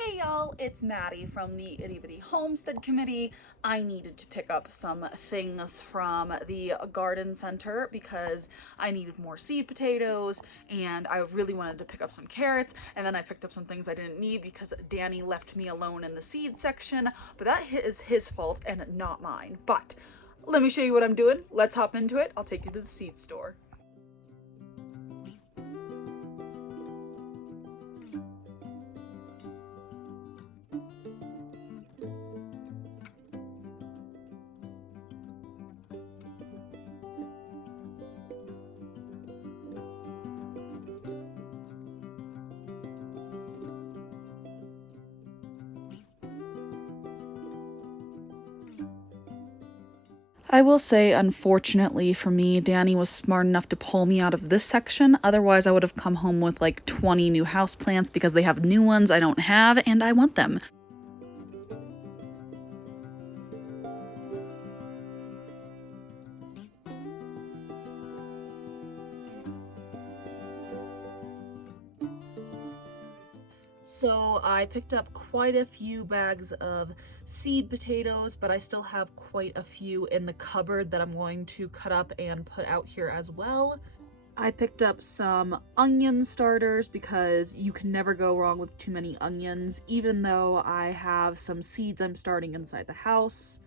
Hey y'all, it's Maddie from the Itty Bitty Homestead Committee. I needed to pick up some things from the garden center because I needed more seed potatoes and I really wanted to pick up some carrots, and then I picked up some things I didn't need because Danny left me alone in the seed section, but that is his fault and not mine. But let me show you what I'm doing. Let's hop into it. I'll take you to the seed store. I will say, unfortunately for me, Danny was smart enough to pull me out of this section. Otherwise, I would have come home with like 20 new houseplants because they have new ones I don't have and I want them. So I picked up quite a few bags of seed potatoes, but I still have quite a few in the cupboard that I'm going to cut up and put out here as well. I picked up some onion starters because you can never go wrong with too many onions, even though I have some seeds I'm starting inside the house.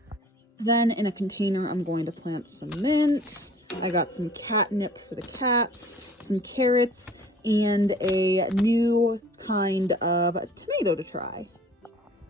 Then in a container, I'm going to plant some mint. I got some catnip for the cats, some carrots, and a new kind of tomato to try.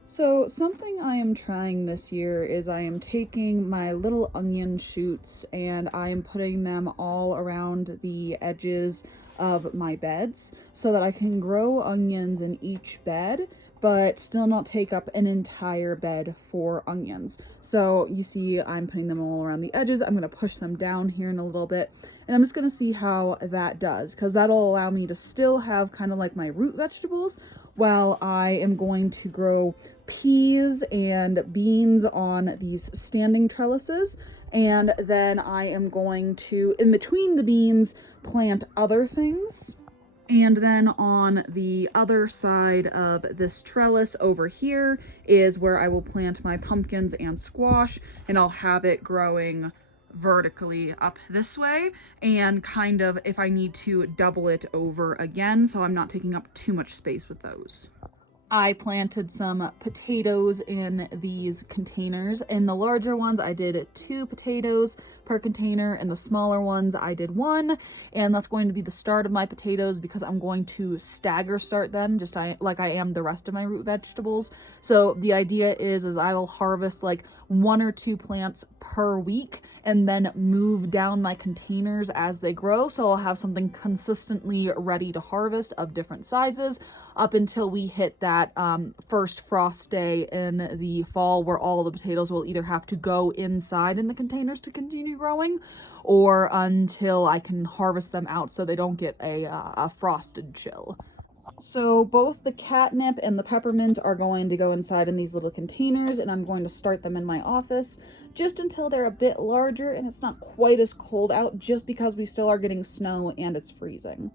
So something I am trying this year is I am taking my little onion shoots and I am putting them all around the edges of my beds so that I can grow onions in each bed but still not take up an entire bed for onions. So you see I'm putting them all around the edges. I'm going to push them down here in a little bit and I'm just going to see how that does, because that'll allow me to still have kind of like my root vegetables while I am going to grow peas and beans on these standing trellises, and then I am going to, in between the beans, plant other things. And then on the other side of this trellis over here is where I will plant my pumpkins and squash, and I'll have it growing vertically up this way, and kind of, if I need to, double it over again so I'm not taking up too much space with those. I planted some potatoes in these containers. In the larger ones, I did 2 potatoes per container. In the smaller ones, I did 1. And that's going to be the start of my potatoes because I'm going to stagger start them just like I am the rest of my root vegetables. So the idea is I will harvest like 1 or 2 plants per week and then move down my containers as they grow. So I'll have something consistently ready to harvest of different sizes up until we hit that first frost day in the fall, where all the potatoes will either have to go inside in the containers to continue growing, or until I can harvest them out so they don't get a frosted chill. So both the catnip and the peppermint are going to go inside in these little containers, and I'm going to start them in my office just until they're a bit larger and it's not quite as cold out, just because we still are getting snow and it's freezing.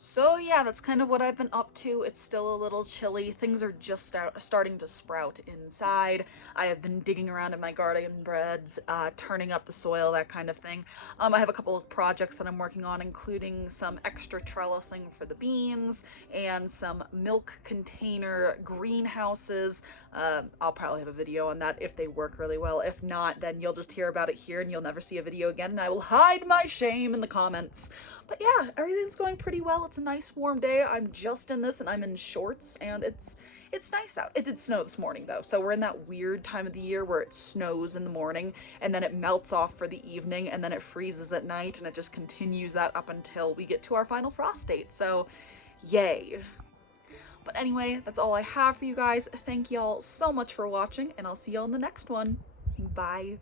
So yeah, that's kind of what I've been up to. It's still a little chilly. Things are just starting to sprout inside. I have been digging around in my garden beds, turning up the soil, that kind of thing. I have a couple of projects that I'm working on, including some extra trellising for the beans and some milk container greenhouses. I'll probably have a video on that if they work really well. If not, then you'll just hear about it here and you'll never see a video again, and I will hide my shame in the comments. But yeah, everything's going pretty well. It's a nice warm day. I'm just in this and I'm in shorts and it's nice out. It did snow this morning though, so we're in that weird time of the year where it snows in the morning and then it melts off for the evening and then it freezes at night, and it just continues that up until we get to our final frost date. So yay. But anyway, that's all I have for you guys. Thank y'all so much for watching, and I'll see y'all in the next one. Bye.